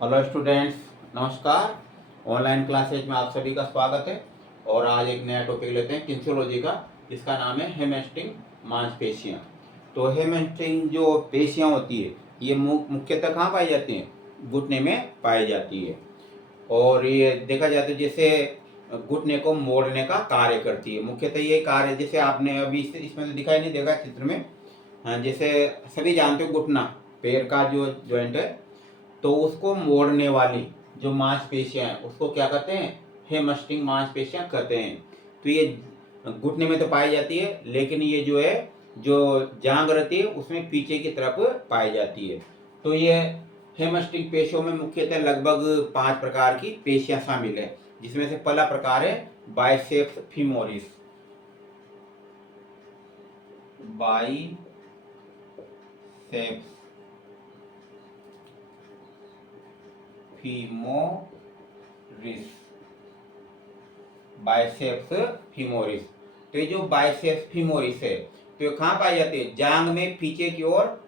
Hello students, नमस्कार। Online classes में आप सभी का स्वागत है। और आज एक नया टॉपिक लेते हैं किन्सियोलॉजी का, जिसका नाम है हेमस्ट्रिंग मांसपेशियाँ। तो हेमस्ट्रिंग जो पेशियाँ होती है ये मुख्यतः कहाँ पाई जाती हैं? घुटने में पाई जाती है। और ये देखा जाए तो जैसे घुटने को मोड़ने का कार्य करती है। मुख्यतः ये कार्य जैसे आपने अभी इसमें तो दिखाई नहीं देगा चित्र में। जैसे सभी जानते हो घुटना पैर का जो जॉइंट है, तो उसको मोड़ने वाली जो मांसपेशियां हैं उसको क्या कहते हैं? हेमस्ट्रिंग मांसपेशियां कहते हैं। तो ये घुटने में तो पाई जाती है, लेकिन ये जो है जो जांघ रहती है उसमें पीछे की तरफ पाई जाती है। तो ये हेमस्ट्रिंग पेशियों में मुख्यतः लगभग 5 प्रकार की पेशियां शामिल है, जिसमें से पहला प्रकार है biceps femoris. Biceps femoris, biceps femoris. तो ये जो बाइसेप्स फीमोरिस है तो ये कहाँ पाई जाती है? जांघ में पीछे की ओर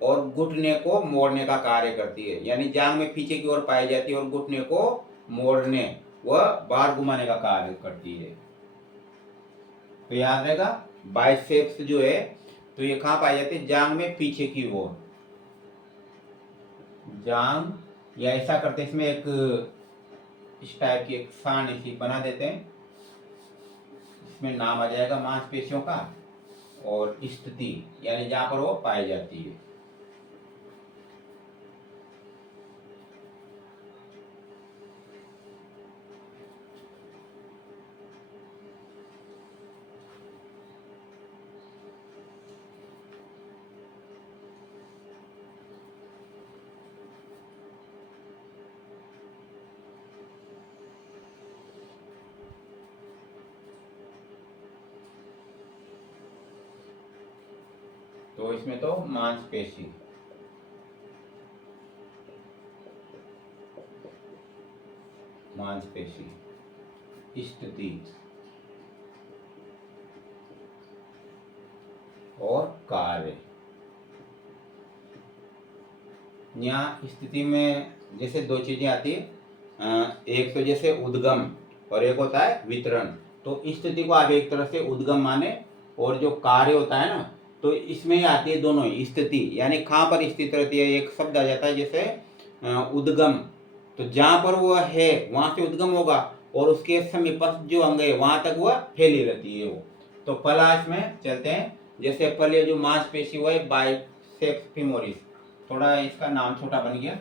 और घुटने को मोड़ने का कार्य करती है। यानी जांघ में पीछे की ओर पाई जाती है और घुटने को मोड़ने व बाहर घुमाने का कार्य करती है। तो याद रहेगा, बाइसेप्स जो है तो ये कहाँ पाई जाती है? जांघ में पीछे की ओर। जांघ, या ऐसा करते हैं, इसमें एक इस टाइप की एक सारणी सी बना देते हैं, इसमें नाम आ जाएगा मांसपेशियों का और स्थिति, यानी जहां पर वो पाई जाती है। तो इसमें तो मांसपेशी, मांसपेशी स्थिति और कार्य। यहाँ स्थिति में जैसे दो चीजें आती है, एक तो जैसे उद्गम और एक होता है वितरण। तो स्थिति को आप एक तरह से उद्गम माने, और जो कार्य होता है ना, तो इसमें ही आती है दोनों ही। स्थिति यानी कहाँ पर स्थित रहती है, एक शब्द आ जाता है जैसे उद्गम, तो जहाँ पर वह है वहाँ से उद्गम होगा, और उसके समीपस्थ जो अंग है वहाँ तक वह फैली रहती है वो। तो पहला इसमें चलते हैं। जैसे पहले जो मांसपेशी हुआ है बाइसेप्स फीमोरिस, थोड़ा इसका नाम छोटा बन गया,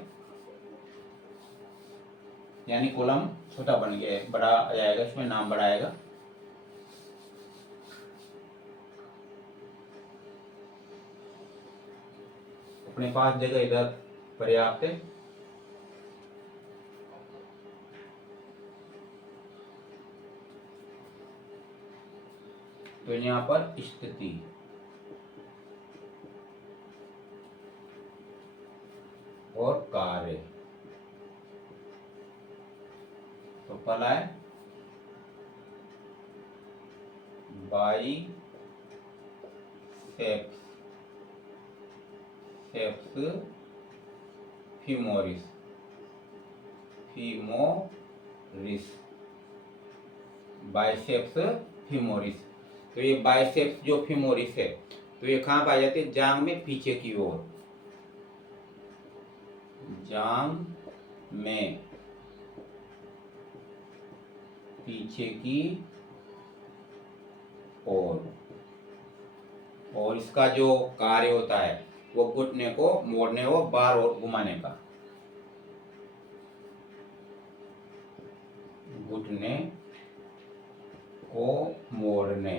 यानी कॉलम छोटा बन गया है, बड़ा आ जाएगा, इसमें नाम बड़ा आएगा। अपने पास जगह इधर पर्याप्त है। तो यहाँ पर स्थिति और कार्य। तो पहला है बाइसेप्स फीमोरिस, बाइसेप्स फीमोरिस। तो ये बाइसेप्स जो फीमोरिस है तो ये कहाँ पाई जाती है? जांघ में पीछे की ओर। जांघ में पीछे की ओर, और इसका जो कार्य होता है वो घुटने को मोड़ने व बाहर और घुमाने का। घुटने को मोड़ने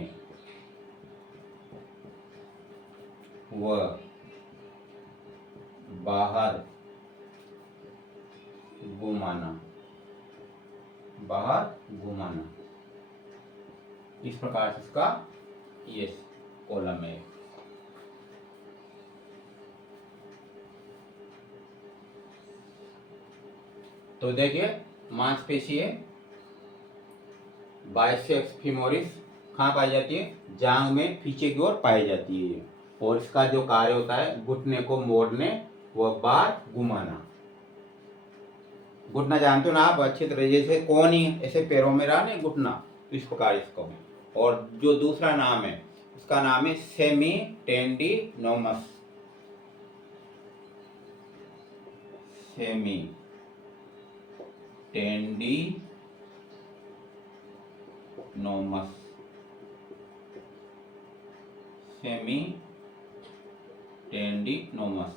व बाहर घुमाना, बाहर घुमाना। इस प्रकार से इसका ये कॉलम है। तो देखिए, मांसपेशी है बाइसेप्स फीमोरिस, कहाँ पाई जाती है? जांघ में पीछे की ओर पाई जाती है, और इसका जो कार्य होता है घुटने को मोड़ने व बार घुमाना। घुटना जानते हो ना आप अच्छी तरह, जैसे कौन ही ऐसे पैरों में रहा नहीं घुटना, तो इस प्रकार इसको। और जो दूसरा नाम है उसका नाम है semitendinosus. Semitendinosus, semitendinosus,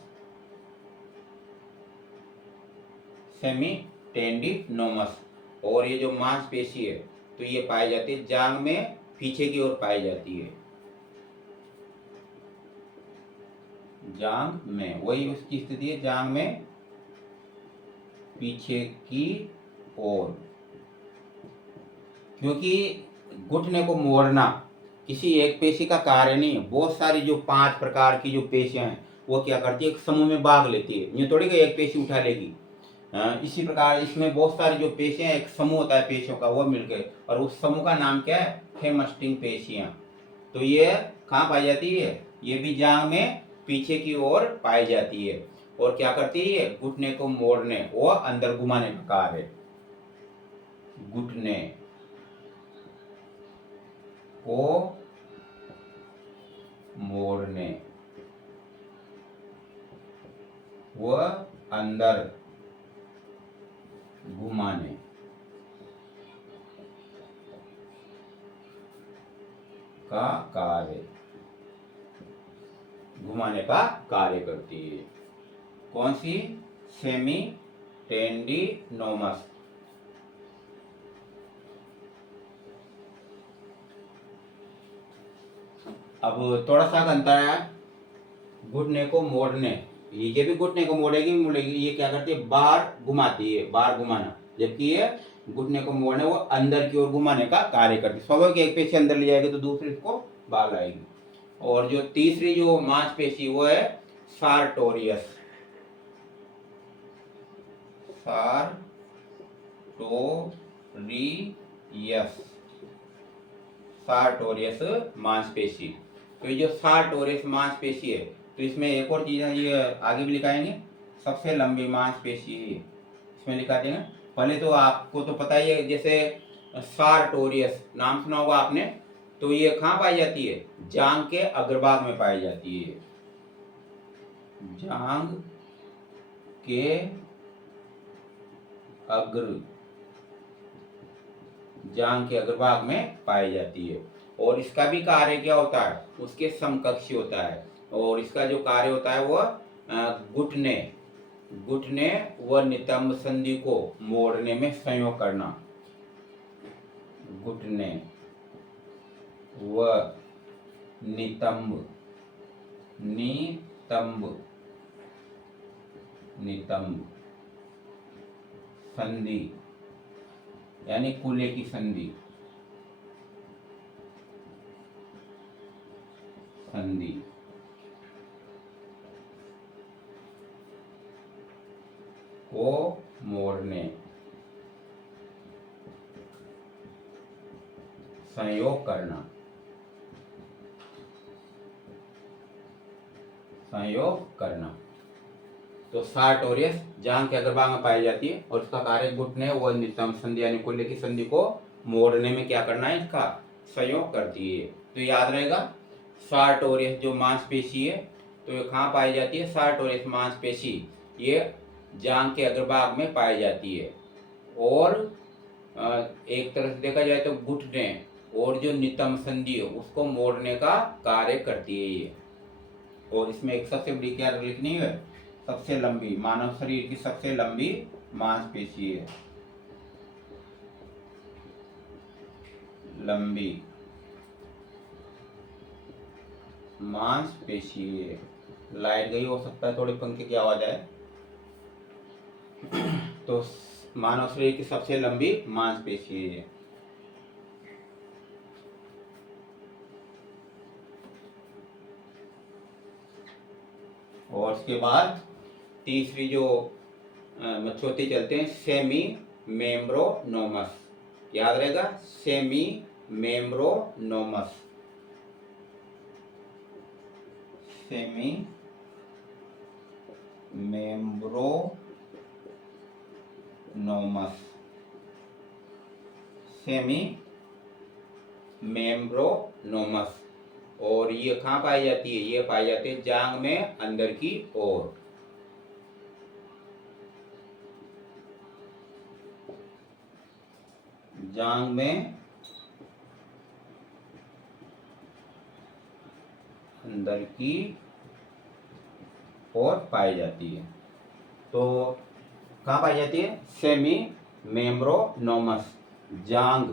semitendinosus. और ये जो मांसपेशी है तो ये पाई जाती है जांघ में पीछे की ओर पाई जाती है, जांघ में, वही उसकी स्थिति है जांघ में पीछे की ओर। क्योंकि घुटने को मोड़ना किसी एक पेशी का कार्य नहीं है, बहुत सारी जो 5 प्रकार की जो पेशियां हैं वो क्या करती है, एक समूह में भाग लेती है, ये थोड़ी कि एक पेशी उठा लेगी। इसी प्रकार इसमें बहुत सारी जो पेशियां, एक समूह होता है पेशियों का, वो मिलकर, और उस समूह का नाम क्या है, हेमस्टिंग पेशियां। तो ये कहाँ पाई जाती है, ये भी जांघ में पीछे की ओर पाई जाती है। और क्या करती है, घुटने को मोड़ने व अंदर घुमाने का कार्य, घुटने को मोड़ने व अंदर घुमाने का कार्य, घुमाने का कार्य करती है। कौन सी, सेमी टेंडिनोमस। अब थोड़ा सा अंतर है, घुटने को मोड़ने, ये भी घुटने को मोड़ेगी मोड़ेगी, ये क्या करती है, बाहर घुमाती है, बाहर घुमाना, जबकि ये घुटने को मोड़ने वो अंदर की ओर घुमाने का कार्य करती है। स्वाभाविक एक पेशी अंदर ले जाएगी तो दूसरी इसको बाहर लाएगी। और जो तीसरी जो मांसपेशी वो है सार्टोरियस, सार्टोरियस, सार्टोरियस मांसपेशी। तो ये जो सार्टोरियस मांसपेशी है, तो इसमें एक और चीज है, ये आगे भी लिखाएंगे, सबसे लंबी मांसपेशी है इसमें लिखा देंगे। पहले तो आपको तो पता ही है, जैसे सार्टोरियस नाम सुना होगा आपने, तो ये कहाँ पाई जाती है, जांघ के अग्रभाग में पाई जाती है, जांघ के जांघ के अग्रभाग में पाई जाती है। और इसका भी कार्य क्या होता है, उसके समकक्षी होता है। और इसका जो कार्य होता है वह घुटने घुटने व नितंब संधि को मोड़ने में संयोग करना, घुटने व नितंब नितंब संधि, यानी कूल्हे की संधि, को मोड़ने, संयोग करना, तो सार्टोरियस जांघ के अग्रभाग में पाई जाती है और उसका कार्य घुटने व नितंब संधि यानी कूल्हे की संधि को मोड़ने में क्या करना है, इसका संयोग करती है। तो याद रहेगा, सार्टोरियस जो मांसपेशी है तो ये कहाँ पाई जाती है, सार्टोरियस मांसपेशी ये जांघ के अग्रभाग में पाई जाती है। और एक तरह से देखा जाए तो घुटने और जो नितंब संधि है उसको मोड़ने का कार्य करती है ये। और इसमें एक सबसे बड़ी क्या लिखनी है, सबसे लंबी, मानव शरीर की सबसे लंबी मांसपेशी है, लंबी मांसपेशी है। लाइट गई, हो सकता है थोड़ी पंखे की आवाज आए। तो मानव शरीर की सबसे लंबी मांसपेशी है। और उसके बाद तीसरी जो चौथी चलते हैं, सेमी मेम्ब्रोनोमस। याद रहेगा, सेमी मेम्ब्रोनोमस, सेमी नोमस, सेमी मेम्ब्रोनोमस। और ये कहाँ पाई जाती है? ये पाई जाती है जांघ में अंदर की ओर। जांघ में अंदर की ओर पाई जाती है। तो कहाँ पाई जाती है? सेमी मेम्ब्रोनोमस, जांघ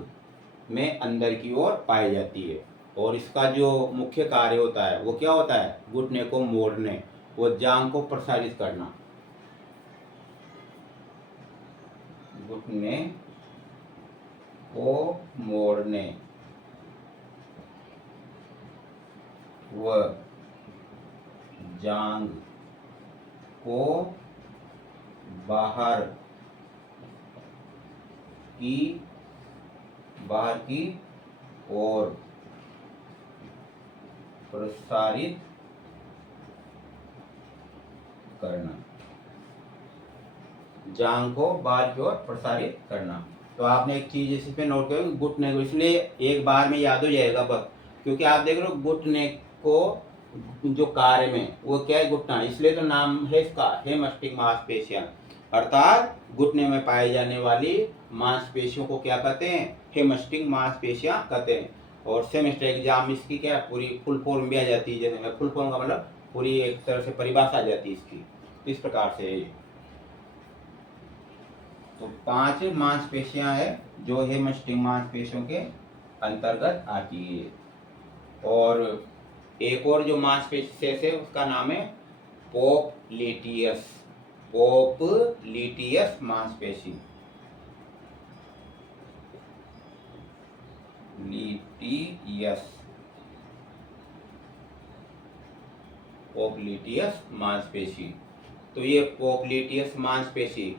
में अंदर की ओर पाई जाती है। और इसका जो मुख्य कार्य होता है वो क्या होता है? घुटने को मोड़ने, वो जांघ को प्रसारित करना। घुटने को मोड़ने व जांघ को बाहर की ओर प्रसारित करना। जांघ को बाहर की ओर प्रसारित करना। तो आपने एक चीज इस पे नोट करो, घुटने को, इसलिए एक बार में याद हो जाएगा बस, क्योंकि आप देख रहे हो घुटने को जो कार्य में वो क्या है? घुटना, इसलिए तो नाम है इसका हेमस्टिक मांसपेशियां। अर्थात घुटने में पाई जाने वाली मांसपेशियों को क्या कहते हैं? हेमस्टिक मांसपेशियां कहते हैं। और सेमेस्टर एग्जाम इसकी क्या पूरी फुल फॉर्म भी आ जाती है, जैसे फुल फॉर्म का मतलब पूरी एक तरह से परिभाषा आ जाती है इसकी। तो इस प्रकार से है। तो 5 मांसपेशियां हैं जो हेमस्टिक मांसपेशियों के अंतर्गत आती है। और एक और जो मांसपेशी है उसका नाम है पोपलिटियस, पोपलिटियस मांसपेशी, लिटियस, पोपलिटियस मांसपेशी। तो ये पोपलिटियस मांसपेशी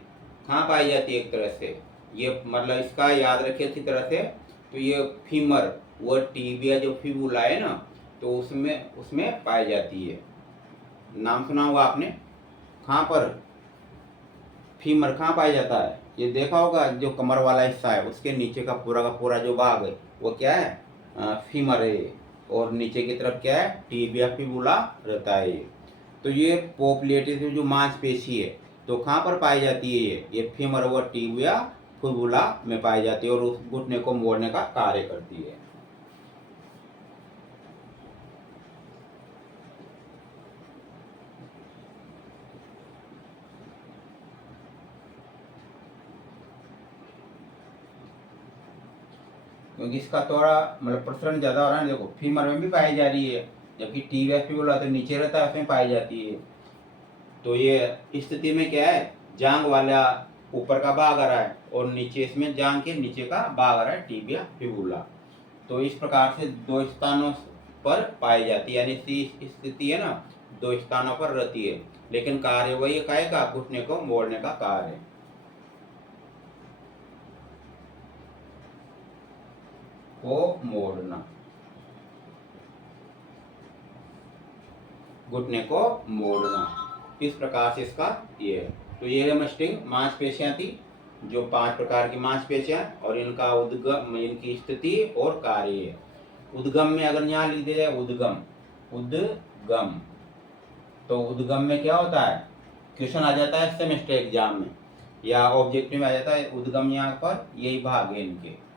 कहाँ पाई जाती है? एक तरह से ये मतलब इसका याद रखिए अच्छी तरह से। तो ये फीमर, वो टीबिया जो फिबुला है ना, तो उसमें पाई जाती है। नाम सुना होगा आपने। कहाँ पर? फीमर कहाँ पाया जाता है? ये देखा होगा, जो कमर वाला हिस्सा है उसके नीचे का पूरा जो भाग है वो क्या है? फीमर है। और नीचे की तरफ क्या है? टीबिया फिबुला रहता है। तो ये पोपलेटिव जो मांसपेशी है तो कहाँ पर पाई जाती है? ये फीमर व टीबिया फिबुला में पाई जाती है और उस घुटने को मोड़ने का कार्य करती है। क्योंकि इसका थोड़ा मतलब प्रसरण ज़्यादा हो रहा है। देखो फीमर में भी पाई जा रही है, जबकि टीबिया फिबुला तो नीचे रहता है उसमें पाई जाती है। तो ये स्थिति में क्या है? जांघ वाला ऊपर का भाग आ रहा है और नीचे इसमें जांघ के नीचे का भाग आ रहा है, टीबिया फिबुला। तो इस प्रकार से 2 स्थानों पर पाई जाती है, यानी स्थिति है ना 2 स्थानों पर रहती है, लेकिन कार्य वही का घुटने को मोड़ने का कार्य। को मोड़ना, घुटने को मोड़ना, इस प्रकार से इसका ये है। तो ये हेमस्टिक मांसपेशियां थी, जो 5 प्रकार की मांसपेशियां, और इनका उद्गम, इनकी स्थिति और कार्य है। उद्गम में अगर यहाँ लिख दिया जाए उद्गम, उद्गम, तो उद्गम में क्या होता है? क्वेश्चन आ जाता है सेमेस्टर एग्जाम में या ऑब्जेक्टिव में आ जाता है उद्गम, यहाँ पर यही भाग है इनके।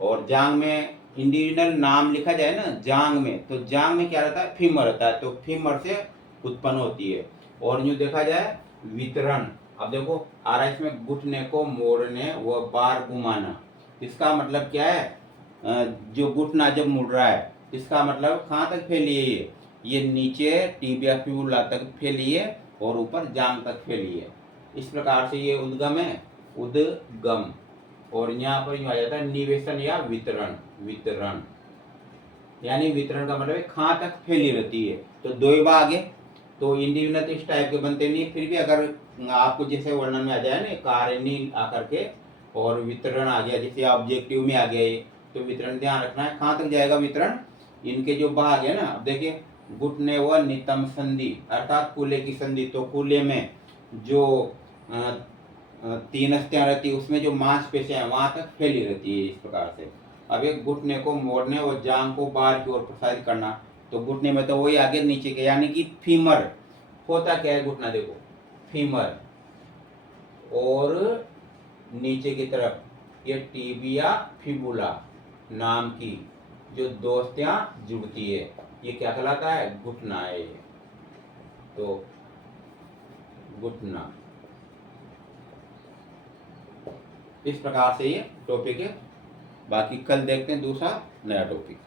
और जांघ में इंडिविजुअल नाम लिखा जाए ना जांघ में, तो जांघ में क्या रहता है? फीमर रहता है, तो फीमर से उत्पन्न होती है। और यूँ देखा जाए वितरण, अब देखो आ रहा है इसमें घुटने को मोड़ने व बार घुमाना। इसका मतलब क्या है? जो घुटना जब मुड़ रहा है इसका मतलब कहाँ तक फैली है? ये नीचे टिबिया फिबुला तक फैली है और ऊपर जांघ तक फैली है। इस प्रकार से ये उद्गम है, उद्गम। और यहाँ पर यूँ आ जाता है निवेशन या वितरण, वितरण यानी वितरण का मतलब कहाँ तक फैली रहती है। तो 2 भाग है, तो इंडिविजुअल तो इस टाइप के बनते नहीं, फिर भी अगर आपको जैसे वर्णन में आ जाए ना कारणी आकर के और वितरण आ गया, जैसे ऑब्जेक्टिव में आ गया ये, तो वितरण ध्यान रखना है। कहाँ तक जाएगा वितरण? इनके जो भाग है ना, अब देखिए घुटने व नितंब संधि अर्थात कूल्हे की संधि, तो कूल्हे में जो तीन अस्थियां रहती है, उसमें जो मांसपेशियां हैं वहां तक फैली रहती है इस प्रकार से। अब एक घुटने को मोड़ने और जांग को बाहर की ओर प्रसारित करना, तो घुटने में तो वही आगे नीचे के, यानी कि फीमर होता क्या है घुटना, देखो फीमर और नीचे की तरफ ये टिबिया फिबुला नाम की जो दो अस्थियां जुड़ती है, ये क्या कहलाता है, घुटना है। तो घुटना, इस प्रकार से ये टॉपिक है। बाकी कल देखते हैं दूसरा नया टॉपिक।